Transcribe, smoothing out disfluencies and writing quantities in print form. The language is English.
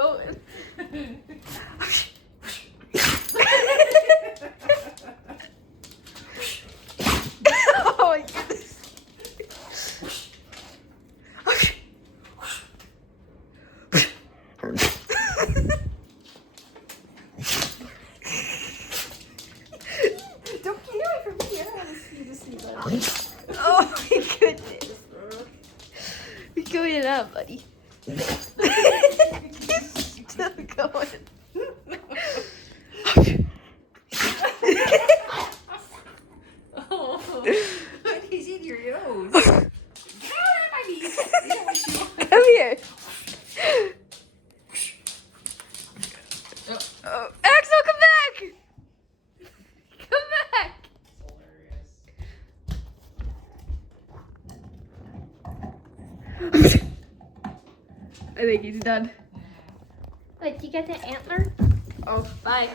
going. Oh my goodness. Don't get away from me. I don't want to see you to see that. Oh my goodness. You're going it out, buddy. Still going. Oh, he's in your nose. Come Come here. Oh, Axel, come back! Come back! I think he's done. Wait, you get the antler? Oh, bye.